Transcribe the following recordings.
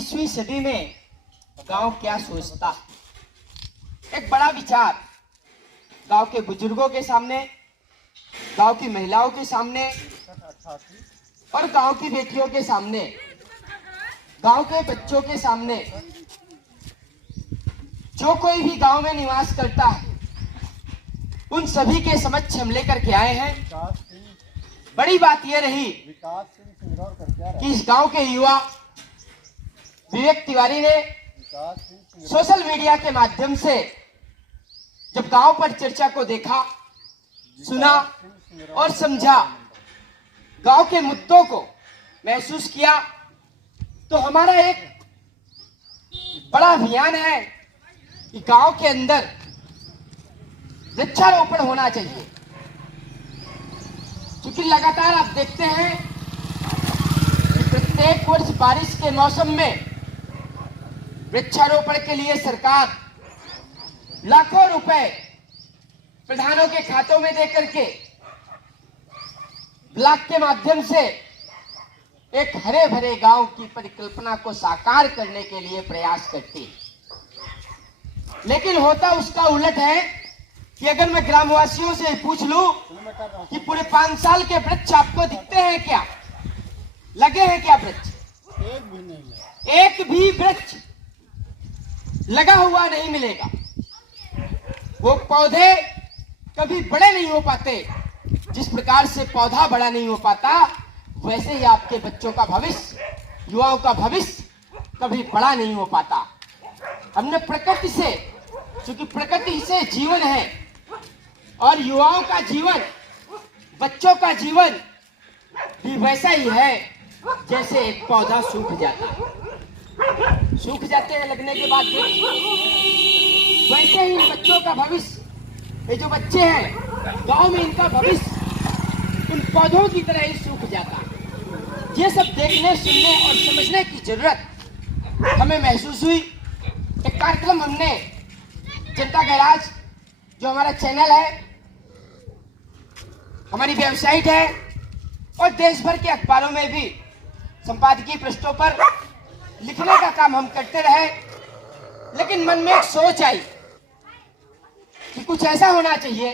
21वीं सदी में गांव क्या सोचता, एक बड़ा विचार गांव के बुजुर्गों के सामने, गांव की महिलाओं के सामने और गांव की बेटियों के सामने, गांव के बच्चों के सामने, जो कोई भी गांव में निवास करता है उन सभी के समक्ष हम लेकर के आए हैं। बड़ी बात यह रही कि इस गांव के युवा विवेक तिवारी ने सोशल मीडिया के माध्यम से जब गांव पर चर्चा को देखा, सुना और समझा, गांव के मुद्दों को महसूस किया, तो हमारा एक बड़ा अभियान है कि गांव के अंदर वृक्षारोपण होना चाहिए। क्योंकि लगातार आप देखते हैं कि प्रत्येक वर्ष बारिश के मौसम में वृक्षारोपण के लिए सरकार लाखों रुपए प्रधानों के खातों में देकर के ब्लॉक के माध्यम से एक हरे भरे गांव की परिकल्पना को साकार करने के लिए प्रयास करती है। लेकिन होता उसका उलट है कि अगर मैं ग्रामवासियों से पूछ लूं कि पूरे 5 साल के वृक्ष आपको दिखते हैं क्या, लगे हैं क्या वृक्ष? एक भी वृक्ष लगा हुआ नहीं मिलेगा। वो पौधे कभी बड़े नहीं हो पाते। जिस प्रकार से पौधा बड़ा नहीं हो पाता, वैसे ही आपके बच्चों का भविष्य, युवाओं का भविष्य कभी बड़ा नहीं हो पाता। हमने प्रकृति से, क्योंकि प्रकृति से जीवन है और युवाओं का जीवन, बच्चों का जीवन भी वैसा ही है जैसे एक पौधा सूख जाता है। सूख जाते हैं लगने के बाद, वैसे ही बच्चों का भविष्य, ये जो बच्चे हैं गांव में, इनका भविष्य उन पौधों की तरह ही सूख जाता है। ये सब देखने, सुनने और समझने की जरूरत हमें महसूस हुई। एक कार्यक्रम हमने जनता का राज, जो हमारा चैनल है, हमारी वेबसाइट है और देश भर के अखबारों में भी संपादकीय पृष्ठों पर लिखने का काम हम करते रहे। लेकिन मन में एक सोच आई कि कुछ ऐसा होना चाहिए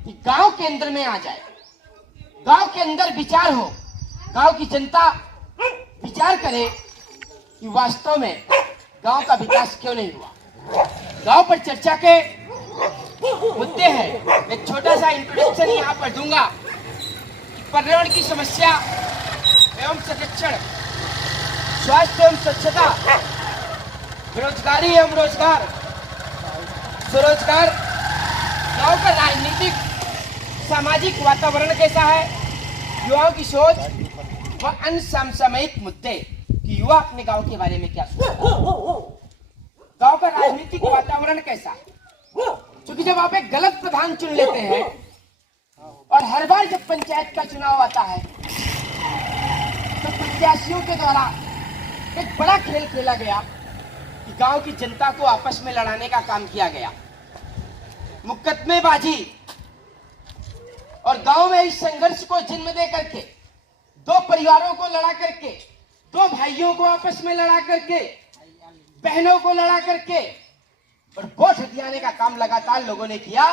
कि गांव के अंदर में आ जाए, गांव के अंदर विचार हो, गांव की जनता विचार करे कि वास्तव में गांव का विकास क्यों नहीं हुआ। गांव पर चर्चा के मुद्दे हैं। एक छोटा सा इंट्रोडक्शन यहाँ पर दूंगा कि पर्यावरण की समस्या एवं संरक्षण, स्वास्थ्य एवं स्वच्छता, बेरोजगारी एवं रोजगार, स्वरोजगार, गांव का राजनीतिक सामाजिक वातावरण कैसा है, युवाओं की सोच व अन्य समसामयिक मुद्दे कि युवा अपने गांव के बारे में क्या सोचता है, गांव का राजनीतिक वातावरण कैसा है। क्योंकि जब आप एक गलत प्रधान चुन लेते हैं और हर बार जब पंचायत का चुनाव आता है तो प्रत्याशियों के द्वारा एक बड़ा खेल खेला गया कि गांव की जनता को आपस में लड़ाने का काम किया गया, मुकदमेबाजी, और गांव में इस संघर्ष को जन्म दे करके दो परिवारों को लड़ा करके, दो भाइयों को आपस में लड़ा करके, बहनों को लड़ा करके और वोट हथियाने का काम लगातार लोगों ने किया।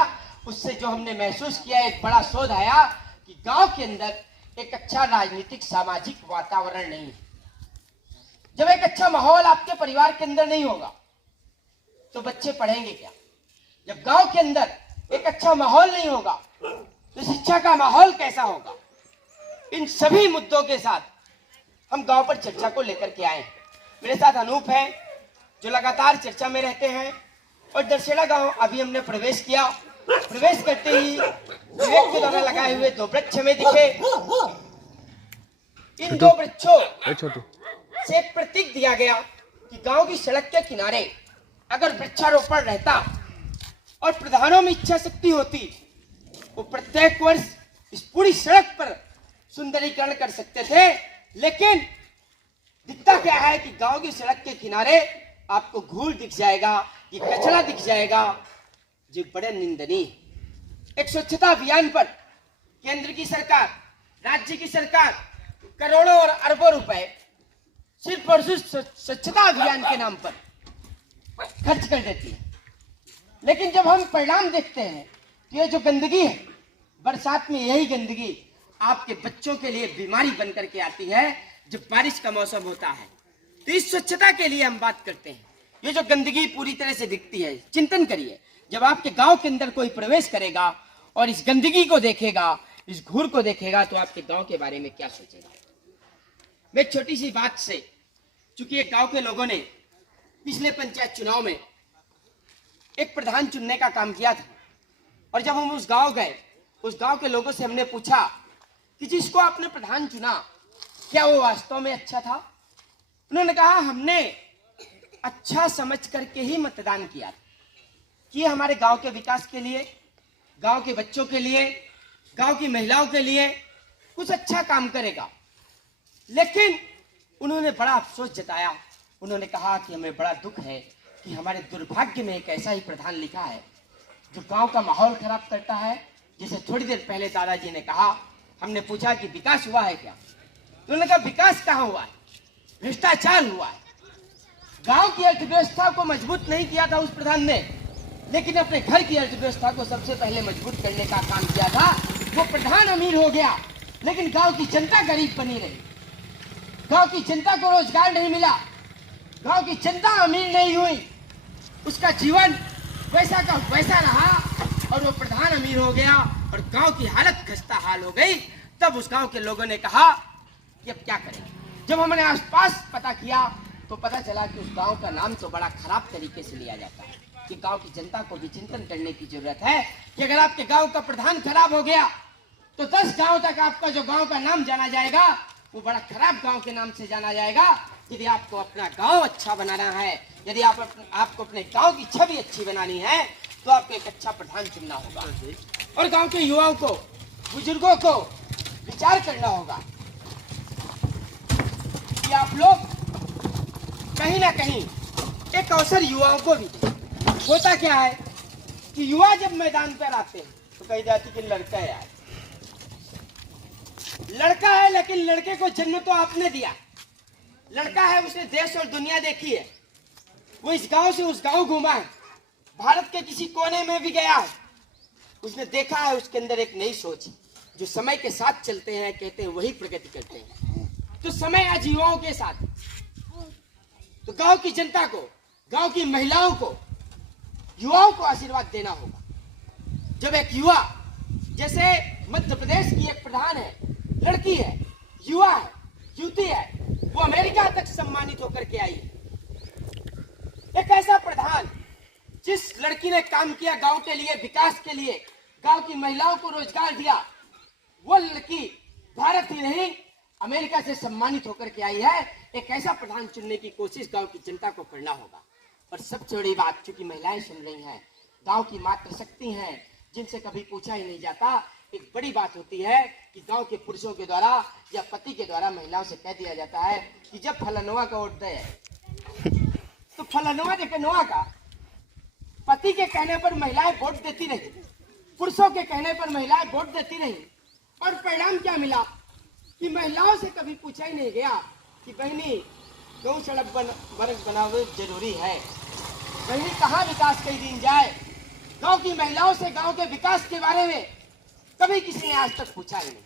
उससे जो हमने महसूस किया, एक बड़ा शोध आया कि गांव के अंदर एक अच्छा राजनीतिक सामाजिक वातावरण नहीं है। जब एक अच्छा माहौल आपके परिवार के अंदर नहीं होगा तो बच्चे पढ़ेंगे क्या? जब गांव के अंदर एक अच्छा माहौल नहीं होगा तो शिक्षा का माहौल कैसा होगा? इन सभी मुद्दों के साथ हम गांव पर चर्चा को लेकर के आए। मेरे साथ अनूप है जो लगातार चर्चा में रहते हैं। और दरसेड़ा गांव अभी हमने प्रवेश किया। प्रवेश करते ही विवेक के द्वारा लगाए हुए 2 वृक्ष हमें दिखे। इन 2 वृक्षों से प्रतीक दिया गया कि गांव की सड़क के किनारे अगर वृक्षारोपण रहता और प्रधानों में इच्छा शक्ति होती, वो प्रत्येक वर्ष इस पूरी सड़क पर सुंदरीकरण कर सकते थे। लेकिन दिखता क्या है कि गांव की सड़क के किनारे आपको धूल दिख जाएगा, ये कचरा दिख जाएगा, जो बड़े निंदनीय। एक स्वच्छता अभियान पर केंद्र की सरकार, राज्य की सरकार करोड़ों और अरबों रुपए सिर्फ और सिर्फ स्वच्छता अभियान के नाम पर खर्च कर देती है। लेकिन जब हम परिणाम देखते हैं तो ये जो गंदगी है, बरसात में यही गंदगी आपके बच्चों के लिए बीमारी बन करके आती है जब बारिश का मौसम होता है। तो इस स्वच्छता के लिए हम बात करते हैं। ये जो गंदगी पूरी तरह से दिखती है, चिंतन करिए, जब आपके गांव के अंदर कोई प्रवेश करेगा और इस गंदगी को देखेगा, इस घूर को देखेगा, तो आपके गांव के बारे में क्या सोचेगा। मैं एक छोटी सी बात से, चूंकि एक गांव के लोगों ने पिछले पंचायत चुनाव में एक प्रधान चुनने का काम किया था, और जब हम उस गांव गए, उस गांव के लोगों से हमने पूछा कि जिसको आपने प्रधान चुना, क्या वो वास्तव में अच्छा था। उन्होंने कहा हमने अच्छा समझ करके ही मतदान किया कि हमारे गांव के विकास के लिए, गांव के बच्चों के लिए, गांव की महिलाओं के लिए कुछ अच्छा काम करेगा। लेकिन उन्होंने बड़ा अफसोस जताया। उन्होंने कहा कि हमें बड़ा दुख है कि हमारे दुर्भाग्य में एक ऐसा ही प्रधान लिखा है जो गांव का माहौल खराब करता है। जैसे थोड़ी देर पहले दादाजी ने कहा, हमने पूछा कि विकास हुआ है क्या, उन्होंने कहा विकास कहाँ हुआ है, भ्रष्टाचार हुआ है। गांव की अर्थव्यवस्था को मजबूत नहीं किया था उस प्रधान ने, लेकिन अपने घर की अर्थव्यवस्था को सबसे पहले मजबूत करने का काम किया था। वो प्रधान अमीर हो गया, लेकिन गांव की जनता गरीब बनी रही। गांव की जनता को रोजगार नहीं मिला, गांव की जनता अमीर नहीं हुई, उसका जीवन वैसा का वैसा रहा और वो प्रधान अमीर हो गया और गांव की हालत खस्ता हाल हो गई। तब उस गांव के लोगों ने कहा कि अब क्या करें। जब हमने आसपास पता किया तो पता चला कि उस गांव का नाम तो बड़ा खराब तरीके से लिया जाता है, कि गांव की जनता को भी चिंतन करने की जरूरत है कि अगर आपके गांव का प्रधान खराब हो गया तो 10 गांव तक आपका जो गांव का नाम जाना जाएगा वो बड़ा खराब गांव के नाम से जाना जाएगा। यदि आपको अपना गांव अच्छा बनाना है, यदि आपको अपने गांव की छवि अच्छी बनानी है, तो आपको एक अच्छा प्रधान चुनना होगा और गांव के युवाओं को, बुजुर्गों को विचार करना होगा कि आप लोग कहीं ना कहीं एक अवसर युवाओं को भी दें। होता क्या है कि युवा जब मैदान पर आते हैं तो कही जाती कि लड़का है यार, लड़का है, लेकिन लड़के को जन्म तो आपने दिया। लड़का है, उसने देश और दुनिया देखी है, वो इस गांव से उस गांव घूमा है, भारत के किसी कोने में भी गया है, उसने देखा है उसके अंदर एक नई सोच है। जो समय के साथ चलते हैं, कहते हैं वही प्रगति करते हैं। तो समय आज युवाओं के साथ, तो गांव की जनता को, गांव की महिलाओं को, युवाओं को आशीर्वाद देना होगा। जब एक युवा, जैसे मध्य प्रदेश की एक प्रधान है, लड़की है, युवा है, युवती है, वो अमेरिका तक सम्मानित होकर के आई है। एक ऐसा प्रधान जिस लड़की ने काम किया गांव के लिए, विकास के लिए, गांव की महिलाओं को रोजगार दिया, वो लड़की भारत ही नहीं अमेरिका से सम्मानित होकर के आई है। एक ऐसा प्रधान चुनने की कोशिश गांव की जनता को करना होगा। और सबसे बड़ी बात, चूंकि महिलाएं सुन रही हैं, गांव की मातृशक्ति हैं जिनसे कभी पूछा ही नहीं जाता। एक बड़ी बात होती है कि गांव के पुरुषों के द्वारा या पति के द्वारा महिलाओं से कह दिया जाता है कि जब फलानुआ का वोट दे तो फलानुआ देखे नुआ का। पति के कहने पर महिलाएं वोट देती रही, पुरुषों के कहने पर महिलाएं वोट देती रही, और परिणाम क्या मिला कि महिलाओं से कभी पूछा ही नहीं गया कि बहनी गौ सड़क बनावे जरूरी है, बहनी कहाँ विकास कई दिन जाए। गांव की महिलाओं से गांव के विकास के बारे में कभी किसी ने आज तक पूछा ही नहीं।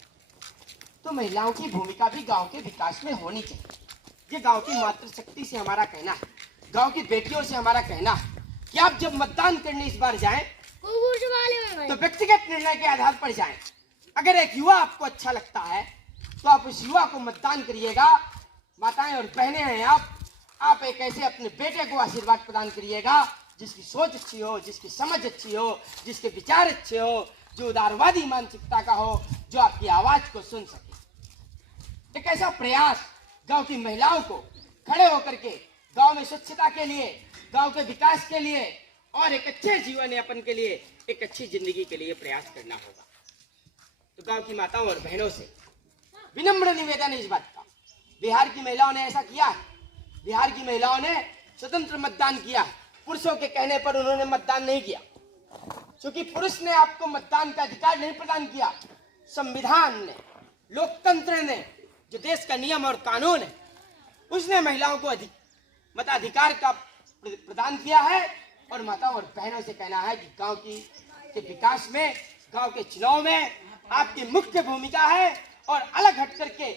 तो महिलाओं की भूमिका भी गांव के विकास में होनी चाहिए। ये गांव की मातृशक्ति से हमारा कहना है, गांव की बेटियों से हमारा कहना है कि आप जब मतदान करने इस बार जाएं तो व्यक्तिगत निर्णय के आधार पर जाएं। अगर एक युवा आपको अच्छा लगता है तो आप उस युवा को मतदान करिएगा। माताएं और बहनें हैं आप एक ऐसे अपने बेटे को आशीर्वाद प्रदान करिएगा जिसकी सोच अच्छी हो, जिसकी समझ अच्छी हो, जिसके विचार अच्छे हो, जो उदारवादी मानसिकता का हो, जो आपकी आवाज को सुन सके। एक ऐसा प्रयास गांव की महिलाओं को खड़े होकर के गांव में स्वच्छता के लिए, गांव के विकास के लिए और एक अच्छे जीवन यापन के लिए, एक अच्छी जिंदगी के लिए प्रयास करना होगा। तो गांव की माताओं और बहनों से विनम्र निवेदन है इस बात का। बिहार की महिलाओं ने ऐसा किया, बिहार की महिलाओं ने स्वतंत्र मतदान किया, पुरुषों के कहने पर उन्होंने मतदान नहीं किया, क्योंकि पुरुष ने आपको मतदान का अधिकार नहीं प्रदान किया। संविधान ने, लोकतंत्र ने, जो देश का नियम और कानून है, उसने महिलाओं को मताधिकार का प्रदान किया है और माताओं और बहनों से कहना है कि गांव के विकास में, गांव के चुनाव में आपकी मुख्य भूमिका है और अलग हट करके